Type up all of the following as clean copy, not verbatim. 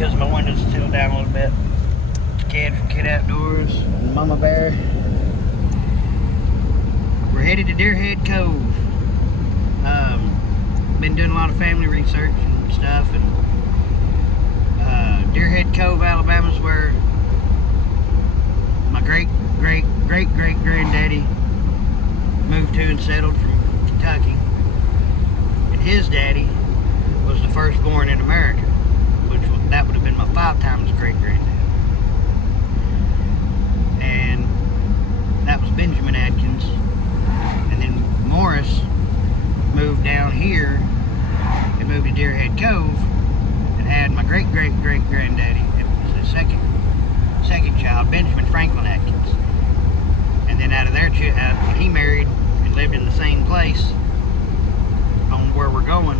because my window's tilted down a little bit. Kid Outdoors, and Momma Bear. We're headed to Deerhead Cove. Been doing a lot of family research and stuff, and Deerhead Cove, Alabama is where my great granddaddy moved to and settled from Kentucky. And his daddy was the firstborn in America, that would have been my 5 times great granddad. And that was Benjamin Adkins. And then Morris moved down here and moved to Deerhead Cove and had my great granddaddy. It was his second child, Benjamin Franklin Adkins. And then out of there, he married and lived in the same place on where we're going.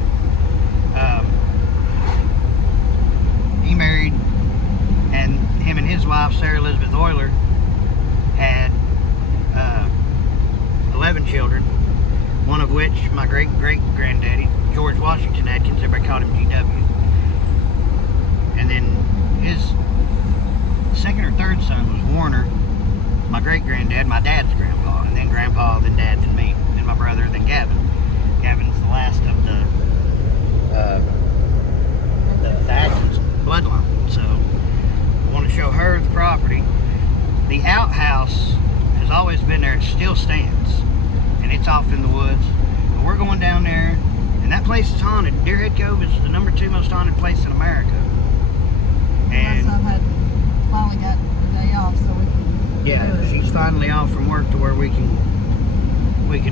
He married, and him and his wife, Sarah Elizabeth Euler, had 11 children, one of which my great-granddaddy, George Washington Adkins, everybody called him GW. And then his second or third son was Warner, my great-granddad, my dad's grandpa, and then grandpa, then dad, then me, then my brother, then Gavin. Gavin's the last of the Adkins bloodline. So I want to show her the property. The outhouse has always been there. It still stands, and it's off in the woods. And we're going down there, and that place is haunted. Deerhead Cove is the #2 most haunted place in America. And my son had finally got a day off, so we can. Yeah, she's finally off from work to where we can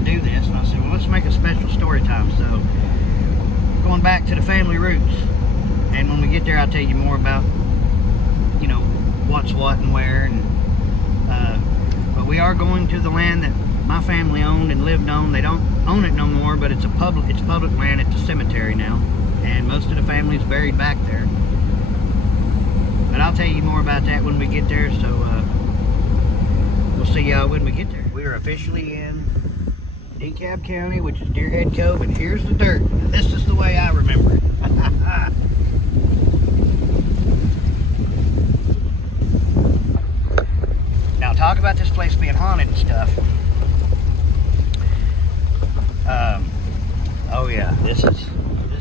do this. And I said, well, let's make a special story time. So going back to the family roots. And when we get there, I'll tell you more about, you know, what's what and where. And but we are going to the land that my family owned and lived on. They don't own it no more, but it's public land. It's a cemetery now, and most of the family is buried back there. But I'll tell you more about that when we get there. So we'll see y'all when we get there. We are officially in DeKalb County, which is Deerhead Cove, and here's the dirt. This is the way I remember it. Now, talk about this place being haunted and stuff. Oh yeah, this is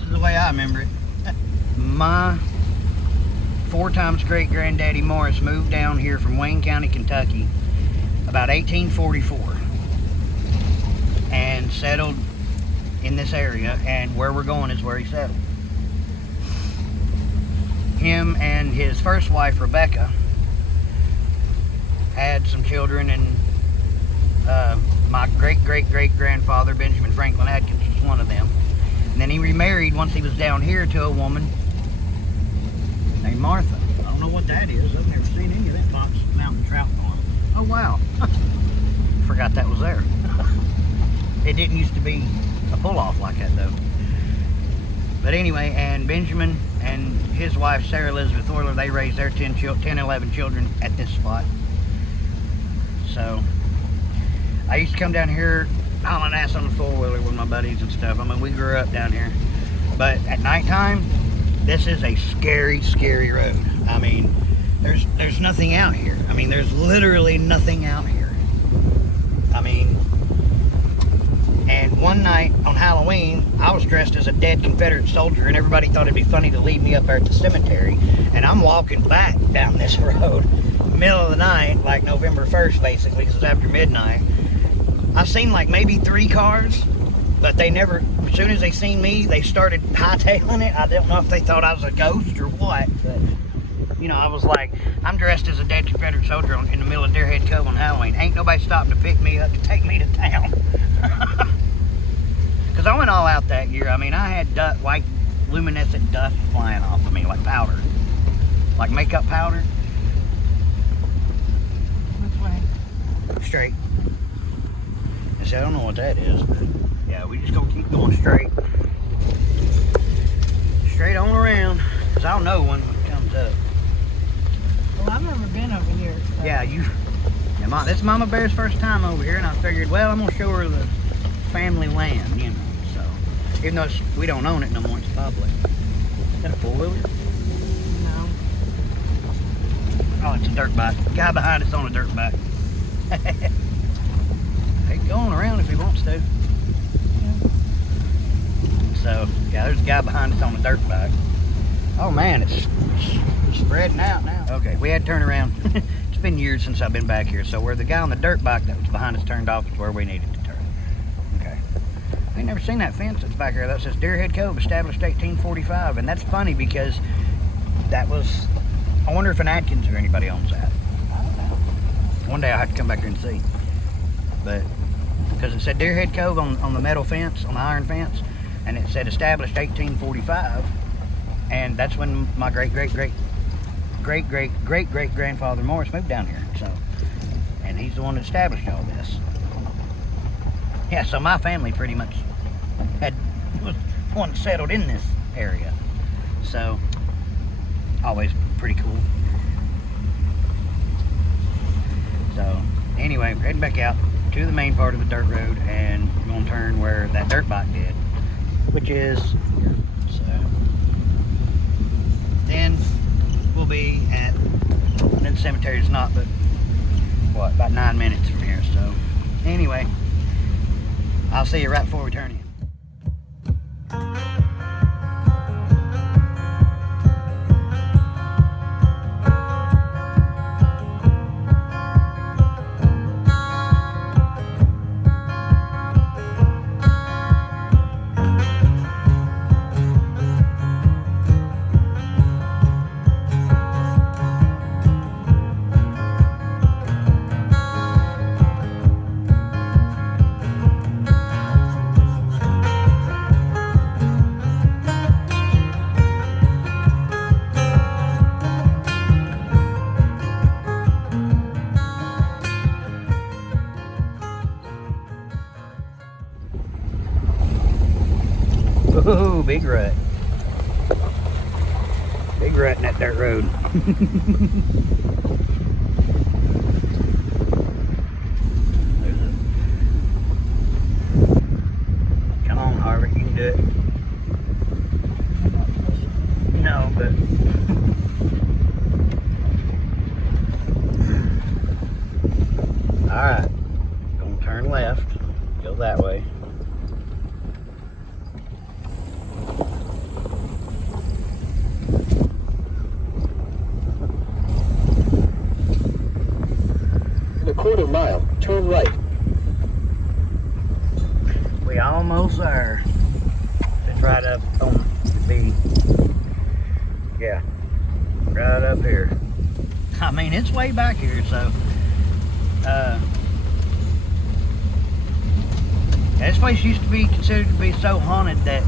the way I remember it. My 4 times great granddaddy Morris moved down here from Wayne County, Kentucky, about 1844, and settled in this area. And where we're going is where he settled. Him and his first wife, Rebecca, had some children, and my great-grandfather, Benjamin Franklin Adkins, was one of them. And then he remarried once he was down here to a woman named Martha. I don't know what that is. I've never seen any of that Fox Mountain trout pond. Oh, wow. Forgot that was there. It didn't used to be a pull-off like that, though. But anyway, and Benjamin and his wife, Sarah Elizabeth Euler, they raised their 11 children at this spot. So I used to come down here hauling ass on the 4-wheeler with my buddies and stuff. I mean, we grew up down here. But at nighttime, this is a scary road. I mean, there's nothing out here. I mean, there's literally nothing out here. I mean, and one night on Halloween, I was dressed as a dead Confederate soldier, and everybody thought it'd be funny to leave me up there at the cemetery. And I'm walking back down this road, middle of the night, like November 1st, basically, because it's after midnight. I seen like maybe 3 cars, but they never, as soon as they seen me, they started hightailing it. I don't know if they thought I was a ghost or what, but, you know, I was like, I'm dressed as a dead Confederate soldier in the middle of Deerhead Cove on Halloween. Ain't nobody stopping to pick me up to take me to town. Because I went all out that year. I mean, I had white luminescent dust flying off of me like powder. Like makeup powder. Which way? Straight. I said, I don't know what that is, but yeah, we just gonna keep going straight. Straight on around, because I'll know when it comes up. Well, I've never been over here. So. Yeah, this is Momma Bear's first time over here, and I figured, well, I'm gonna show her the family land, you know. So, even though we don't own it no more, it's public. Is that a 4-wheeler? No. dirt bike. Guy behind us on a dirt bike. He's going around if he wants to. So, yeah, there's a guy behind us on a dirt bike. Oh man, it's spreading out now. Okay, we had to turn around. It's been years since I've been back here, so where the guy on the dirt bike that was behind us turned off is where we needed to turn. Okay. I ain't never seen that fence that's back here. That says Deerhead Cove, established 1845, and that's funny because that was, I wonder if an Adkins or anybody owns that. I don't know. One day I'll have to come back here and see. But, because it said Deerhead Cove on the metal fence, on the iron fence, and it said established 1845, and that's when my great-great-great-great-great-great-grandfather Morris moved down here. So, and he's the one that established all this. Yeah, so my family pretty much was the one that settled in this area. So, always pretty cool. So, anyway, we're heading back out to the main part of the dirt road, and we're going to turn where that dirt bike did, which is here. So, then we'll be at, then the cemetery is not, but what, about 9 minutes from here. So, anyway, I'll see you right before we turn in. Ooh, big rut. Big rut in that dirt road. Come on, Harvey, you can do it. No, but... Alright, gonna turn left, go that way. Quarter mile, turn right. We almost there. It's right up on the B. Yeah, right up here. I mean, it's way back here, so this place used to be considered to be so haunted that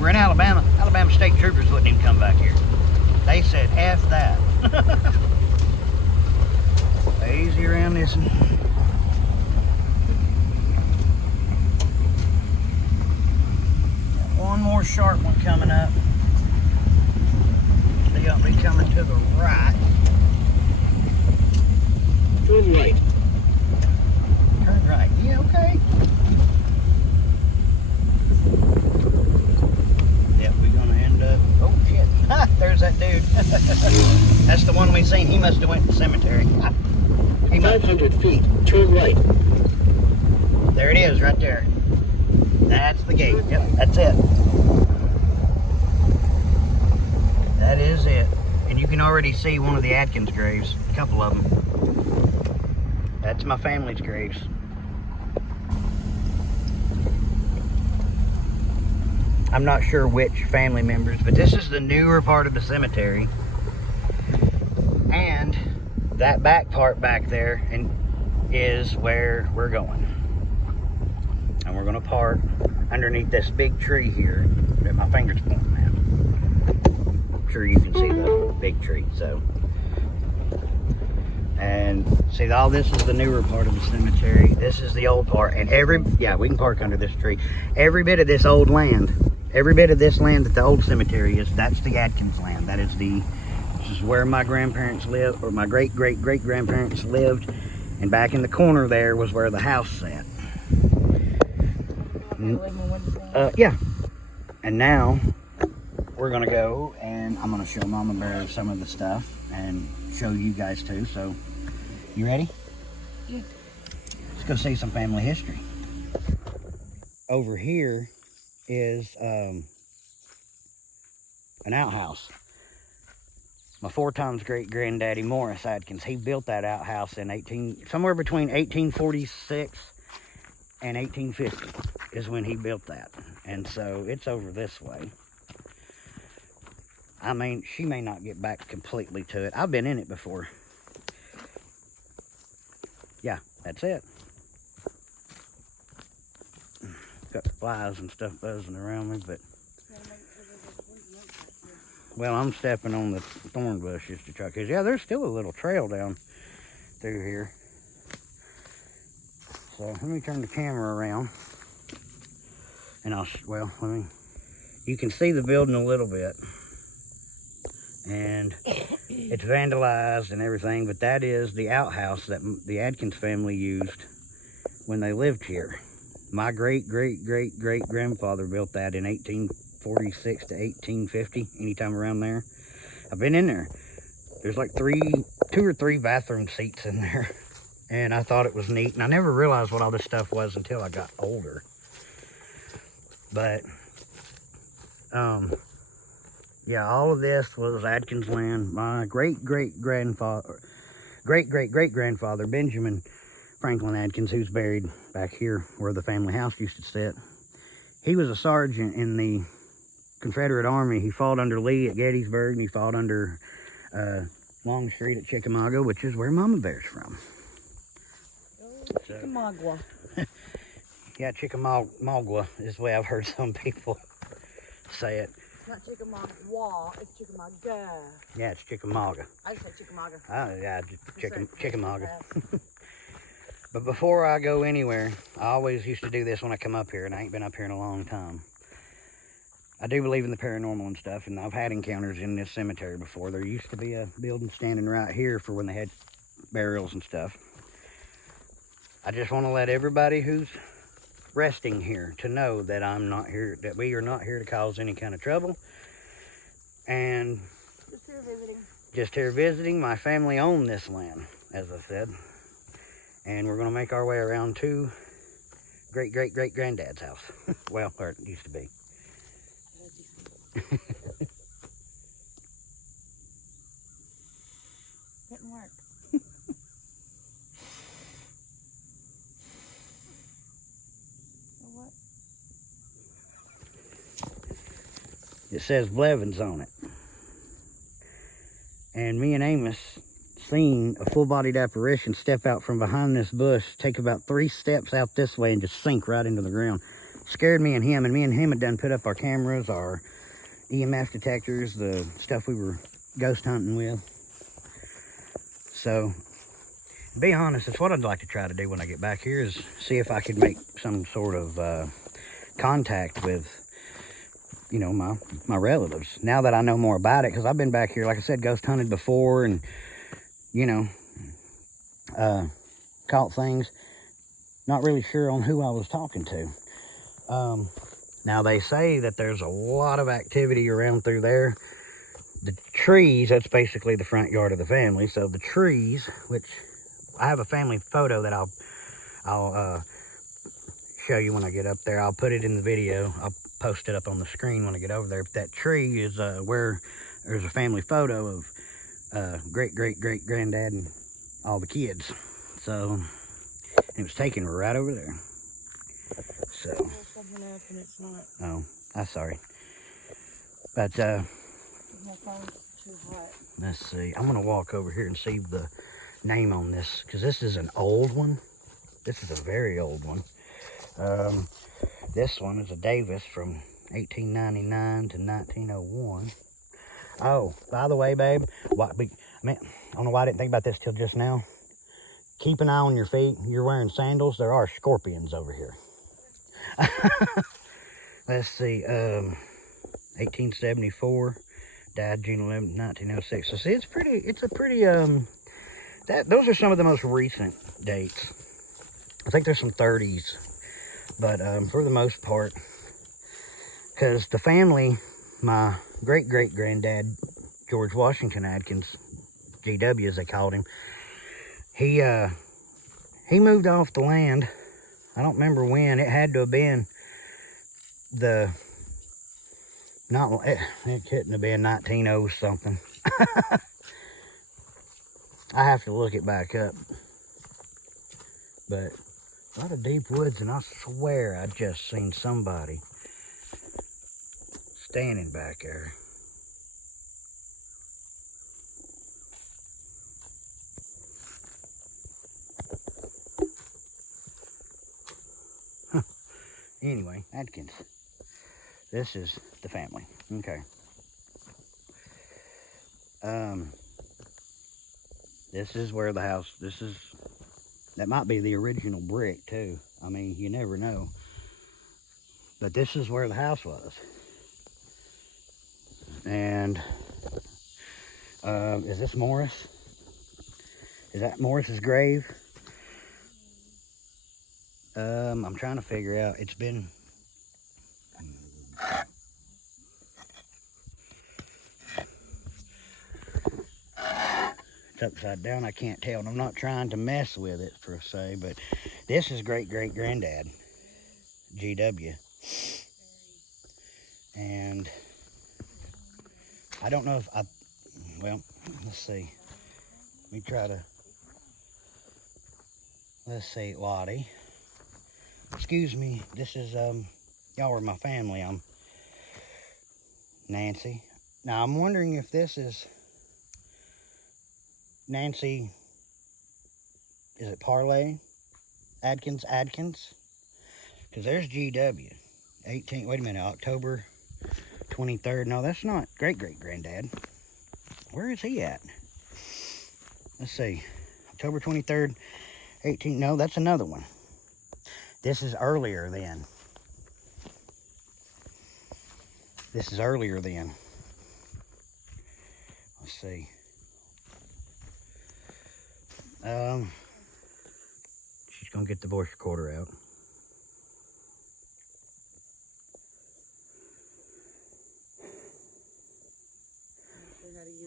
we're in Alabama. Alabama state troopers wouldn't even come back here. They said, F that. Easy around this one. One more sharp one coming up. They ought to be coming to the right. Turn right. Turn right. Yeah, okay. Yep, we're gonna end up. Oh shit! Ha! There's that dude. That's the one we seen. He must have went to the cemetery. 500 feet, turn right. There it is, right there. That's the gate. Yep, that's it. That is it. And you can already see one of the Adkins graves. A couple of them. That's my family's graves. I'm not sure which family members, but this is the newer part of the cemetery. And that back part back there is where we're going. And we're going to park underneath this big tree here that my finger's pointing at. I'm sure you can see the big tree. So, and see, all this is the newer part of the cemetery. This is the old part. And yeah, we can park under this tree. Every bit of this old land, every bit of this land that the old cemetery is, that's the Adkins land. That is the... This is where my grandparents lived, or my great-great-great-grandparents lived, and back in the corner there was where the house sat. Yeah. And now we're gonna go and I'm gonna show Momma Bear some of the stuff and show you guys too. So, you ready? Yeah. Let's go see some family history. Over here is an outhouse. My 4 times great granddaddy Morris Adkins, he built that outhouse in somewhere between 1846 and 1850 is when he built that. And so it's over this way. I mean, she may not get back completely to it. I've been in it before. Yeah, that's it. Got flies and stuff buzzing around me, but well, I'm stepping on the thorn bushes to try, because yeah, there's still a little trail down through here. So let me turn the camera around, and you can see the building a little bit, and it's vandalized and everything, but that is the outhouse that the Adkins family used when they lived here. My great-great-great-great-grandfather built that in 1846 to 1850, anytime around there. I've been in there. There's like 2 or 3 bathroom seats in there, and I thought it was neat, and I never realized what all this stuff was until I got older. But, yeah, all of this was Adkins land. My great-great-grandfather, Benjamin Franklin Adkins, who's buried back here where the family house used to sit. He was a sergeant in the Confederate Army. He fought under Lee at Gettysburg, and he fought under Longstreet at Chickamauga, which is where Momma Bear's from. Chickamauga. Yeah, Chickamauga is the way I've heard some people say it. It's not Chickamauga, it's Chickamauga. Yeah, it's Chickamauga. I just say Chickamauga. Oh, yeah, Chickamauga. But before I go anywhere, I always used to do this when I come up here, and I ain't been up here in a long time. I do believe in the paranormal and stuff, and I've had encounters in this cemetery before. There used to be a building standing right here for when they had burials and stuff. I just want to let everybody who's resting here to know that I'm not here, that we are not here to cause any kind of trouble. And Just here visiting. Just here visiting. My family owned this land, as I said. And we're going to make our way around to great-great-great-granddad's house. Well, or it used to be. Didn't work. So what? It says Blevins on it. And me and Amos seen a full-bodied apparition step out from behind this bush, take about 3 steps out this way, and just sink right into the ground. Scared me and him had done put up our cameras, our EMF detectors, the stuff we were ghost hunting with. So, to be honest, it's what I'd like to try to do when I get back here, is see if I could make some sort of contact with, you know, my relatives. Now that I know more about it, because I've been back here, like I said, ghost hunted before, and you know, caught things. Not really sure on who I was talking to. Now they say that there's a lot of activity around through there. The trees, that's basically the front yard of the family. So the trees, which I have a family photo that I'll show you when I get up there. I'll put it in the video. I'll post it up on the screen when I get over there. But that tree is where there's a family photo of great-great-great-granddad and all the kids. So it was taken right over there. So Something else and it's not. oh, I'm sorry. But My phone's too hot. let's see. I'm gonna walk over here and see the name on this, because this is an old one. This is a very old one. This one is a Davis from 1899 to 1901. Oh, by the way, babe, I don't know why I didn't think about this till just now. Keep an eye on your feet. You're wearing sandals. There are scorpions over here. Let's see. 1874. Died June 11, 1906. So see, it's a pretty, those are some of the most recent dates. I think there's some 30s, but for the most part, because the family my great-great-granddad, George Washington Adkins, GW as they called him, he moved off the land. I don't remember when. It had to have been it couldn't have been 1900 something. I have to look it back up. But a lot of deep woods, and I swear I just seen somebody standing back there. Huh. Anyway, Adkins. This is the family. Okay. This is where the house, that might be the original brick too. I mean, you never know. But this is where the house was. And, is this Morris? Is that Morris's grave? I'm trying to figure out. It's been... It's upside down. I can't tell. And I'm not trying to mess with it, per se, but this is great-great-granddad, GW. And I don't know if well, let's see. Let me try to... Let's see, Lottie. Excuse me, this is, y'all are my family. I'm Nancy. Now, I'm wondering if this is Nancy, is it Parlay? Adkins? Because there's GW. 18, wait a minute, October 23rd. No, that's not great-great-granddad. Where is he at? Let's see. October 23rd, 18, no, that's another one. This is earlier then. This is earlier then. Let's see. She's gonna get the voice recorder out.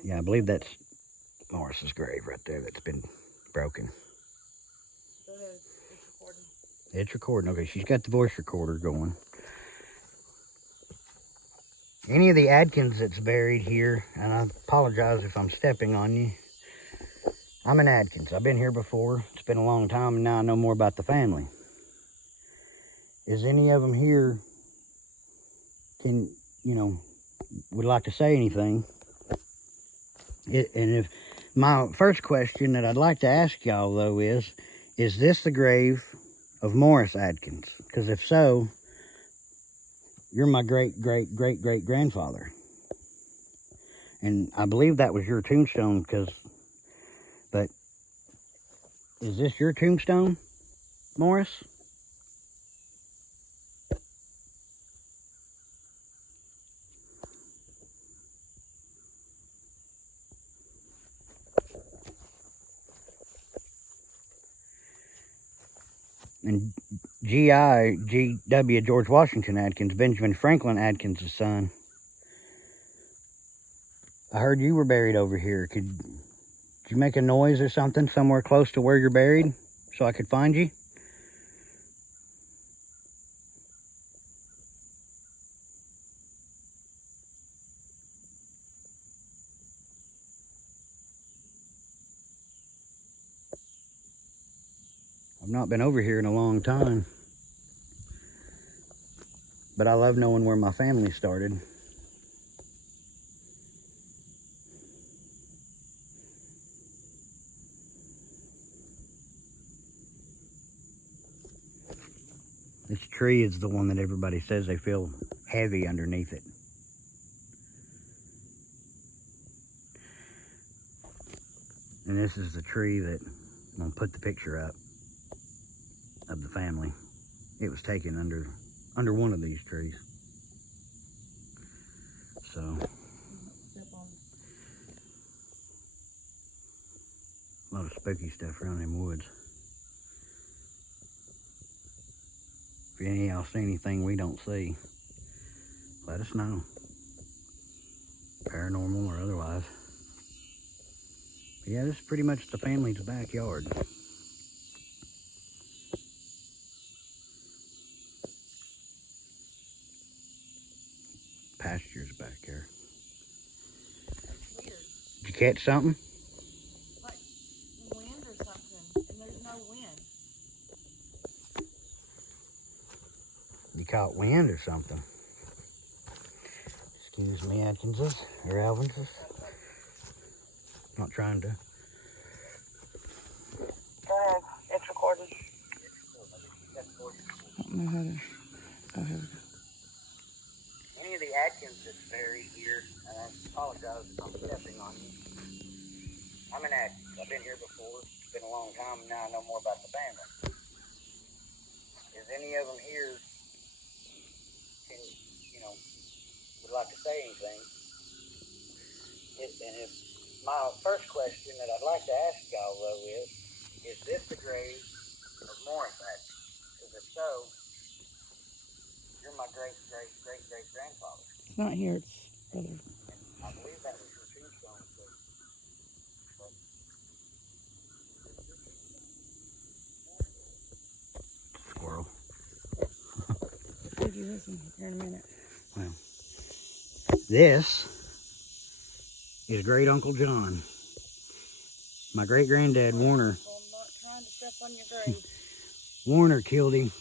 Yeah, I believe that's Morris's grave right there that's been broken. Go ahead. It's recording. It's recording. Okay, she's got the voice recorder going. Any of the Adkins that's buried here, and I apologize if I'm stepping on you. I'm an Adkins. I've been here before. It's been a long time, and now I know more about the family. Is any of them here, would like to say anything? And if my first question that I'd like to ask y'all, though, is this the grave of Morris Adkins? Because if so, you're my great-great-great-great-grandfather. And I believe that was your tombstone, but is this your tombstone, Morris? And GW, George Washington Adkins, Benjamin Franklin Adkins' son. I heard you were buried over here. Did you make a noise or something somewhere close to where you're buried so I could find you? I've not been over here in a long time, but I love knowing where my family started. This tree is the one that everybody says they feel heavy underneath it. And this is the tree that I'm gonna put the picture up of the family. It was taken under one of these trees. So a lot of spooky stuff around in woods. If any of y'all see anything we don't see, let us know. paranormal or otherwise. But yeah, this is pretty much the family's backyard. Pastures back here. That's weird. Did you catch something? Like wind or something, and there's no wind. You caught wind or something? Excuse me, Atkinses or Alvinses. Not trying to. Go ahead. It's recorded. I don't know how to. Go ahead. Any of the Atkins that's buried here, and I apologize if I'm stepping on you. I'm an Atkins. I've been here before. It's been a long time, and now I know more about the family. Is any of them here, can, you know, would like to say anything? And if my first question that I'd like to ask y'all, though, is this the grave of Morris Adkins? Because if so, you're my great-great-great-great-grandfather. It's not here. It's further. And I believe that was your tombstone. Squirrel. Did you listen here in a minute? Well, this is Great Uncle John. My great granddad Warner. Well, I'm not trying to step on your grave. Warner killed him.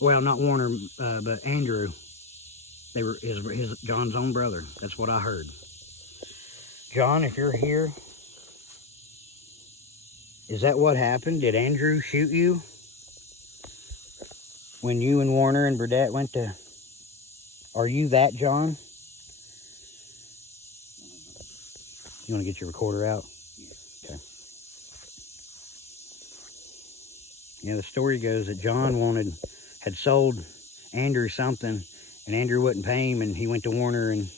Well, not Warner, but Andrew. They were his John's own brother. That's what I heard. John, if you're here, is that what happened? Did Andrew shoot you when you and Warner and Burdette went to? Are you that John? You want to get your recorder out? Okay. Yeah, the story goes that John had sold Andrew something, and Andrew wouldn't pay him, and he went to Warner and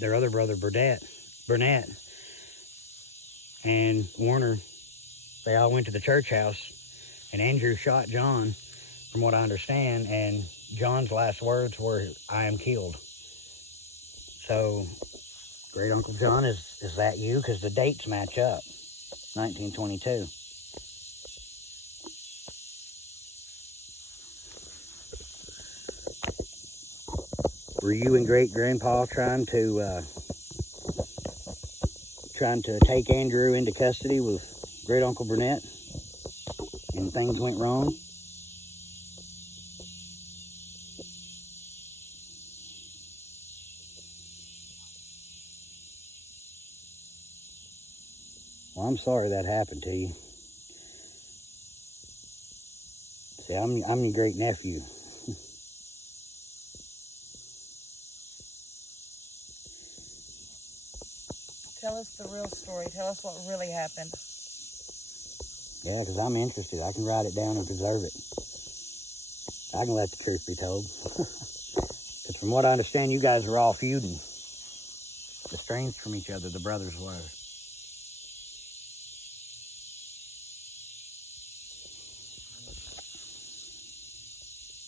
their other brother Burnett, and Warner. They all went to the church house, and Andrew shot John, from what I understand, and John's last words were, "I am killed." So, Great Uncle John, is that you? Because the dates match up, 1922. Were you and Great Grandpa trying to take Andrew into custody with Great Uncle Burnett, and things went wrong? Well, I'm sorry that happened to you. See, I'm your great nephew. Tell us the real story. Tell us what really happened. Yeah, because I'm interested. I can write it down and preserve it. I can let the truth be told. Because from what I understand, you guys are all feuding. Estranged from each other, the brothers were.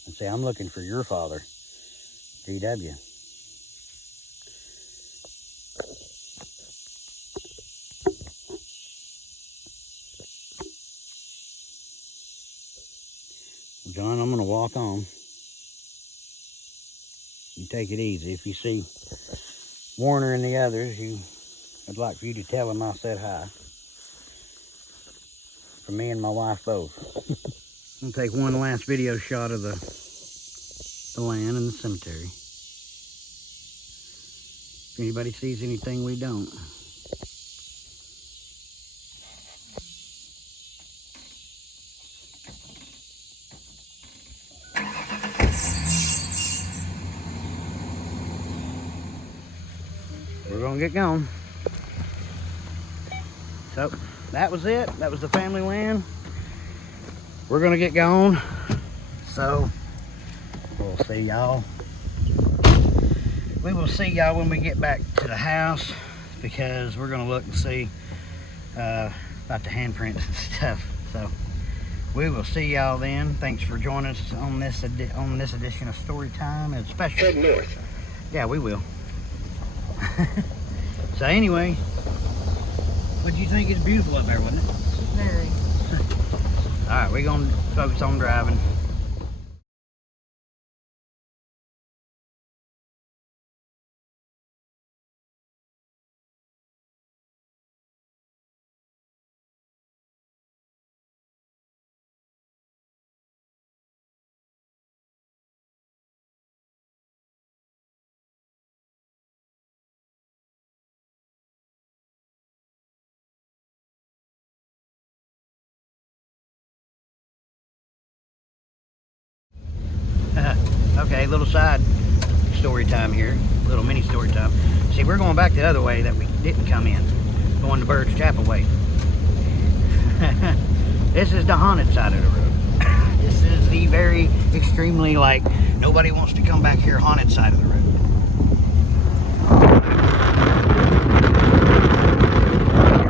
And see, I'm looking for your father, G.W. John, I'm going to walk on. You take it easy. If you see Warner and the others, I'd like for you to tell them I said hi. For me and my wife both. I'm going to take one last video shot of the land and the cemetery. If anybody sees anything we don't. We're gonna get going. So that was it. That was the family land. We're gonna get going. So we'll see y'all. We will see y'all when we get back to the house, because we're gonna look and see about the handprints and stuff. So we will see y'all then. Thanks for joining us on this edition of Story Time. And special. Head north. Yeah, we will. So anyway, what do you think? It's beautiful up there, wasn't it? Very. All right, we're gonna focus on driving. Okay, little side story time here, little mini story time. See, we're going back the other way that we didn't come in, going the Bird's Chapel way. This is the haunted side of the road. This is the very extremely, like, nobody wants to come back here haunted side of the road.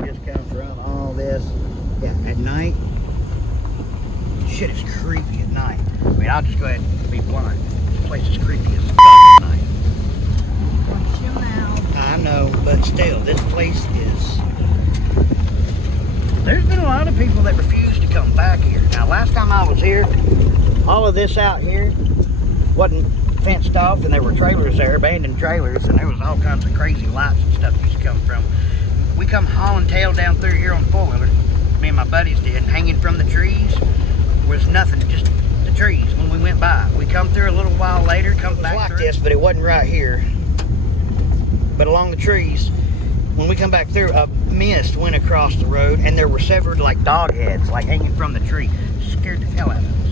Just come from all this. Yeah, at night, shit is creepy at night. I mean, I'll just go ahead and be blunt. This place is creepy as fuck at night. Watch your mouth. I know, but still, this place is... There's been a lot of people that refuse to come back here. Now, last time I was here, all of this out here wasn't fenced off, and there were trailers there, abandoned trailers, and there was all kinds of crazy lights and stuff used to come from. We come hauling tail down through here on the four-wheeler. Me and my buddies did. Hanging from the trees was nothing, just the trees when we went by. We come through a little while later, come back like this, but it wasn't right here. But along the trees, when we come back through, a mist went across the road, and there were severed like dog heads, like hanging from the tree. Scared the hell out of us.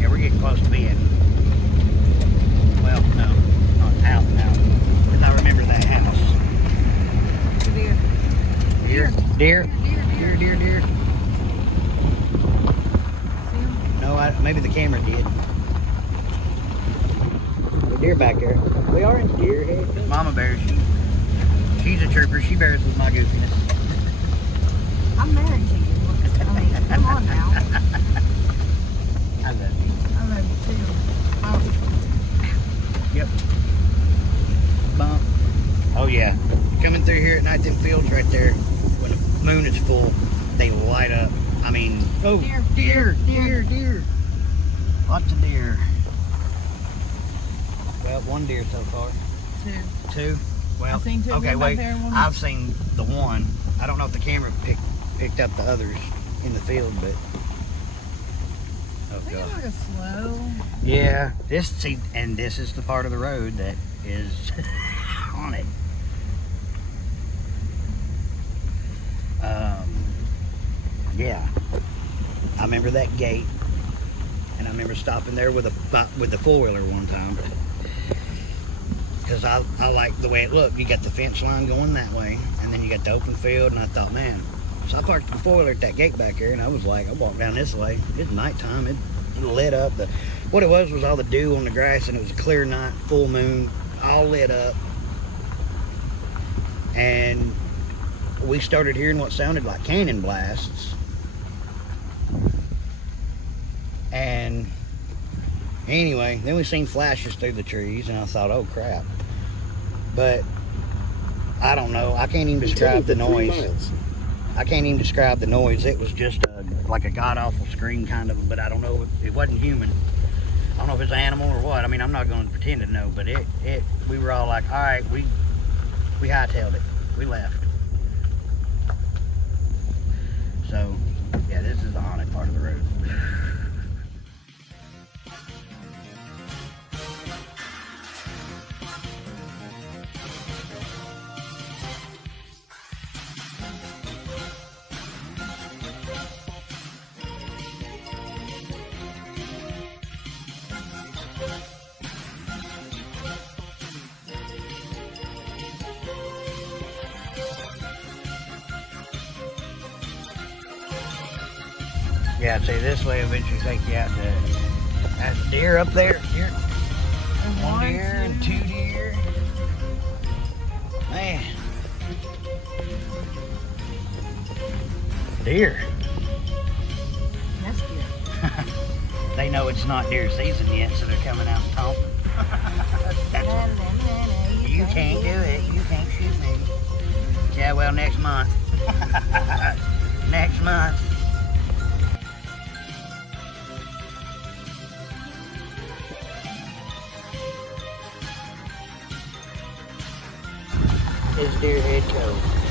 Yeah, we're getting close to being, well, no, not out now. But I remember that house. Deer. Deer? Deer? Deer. Deer, deer, deer. See 'em? No, maybe the camera did. The deer back there. We are in deer head. Momma Bear, she's a trooper. She bears with my goofiness. I'm married to you. I mean, come on now. I love you. I love you too. Oh, Yep. Bump. Oh yeah. Coming through here at night, them fields right there, when the moon is full, they light up. I mean, oh, deer. Lots of deer. Well, one deer so far. Two? Well, I've seen two. okay, wait. There, I've seen the one. I don't know if the camera picked up the others in the field, but oh They god. go like a slow. Yeah, this is the part of the road that is haunted. Yeah, I remember that gate, and I remember stopping there with the four-wheeler one time, because I like the way it looked. You got the fence line going that way, and then you got the open field, and I thought, man. So I parked the four-wheeler at that gate back here, and I was like, I walked down this way. It's nighttime. It lit up. What it was all the dew on the grass, and it was a clear night, full moon, all lit up. And we started hearing what sounded like cannon blasts. And anyway, then we seen flashes through the trees, and I thought, oh crap. But I don't know. I can't even describe the noise. I can't even describe the noise. It was just like a god-awful scream kind of, but I don't know. It wasn't human. I don't know if it's an animal or what. I mean, I'm not going to pretend to know, but we were all like, all right, we hightailed it. We left. So, yeah, this is the haunted part of the road. Yeah, see, this way eventually take you out to, that's deer up there. Deer. One deer and two deer. Man. Deer. That's good. They know it's not deer season yet, so they're coming out and talking. That's what, You can't do it. You can't shoot me. Yeah, well, next month. Next month. Is Deer Head Cove.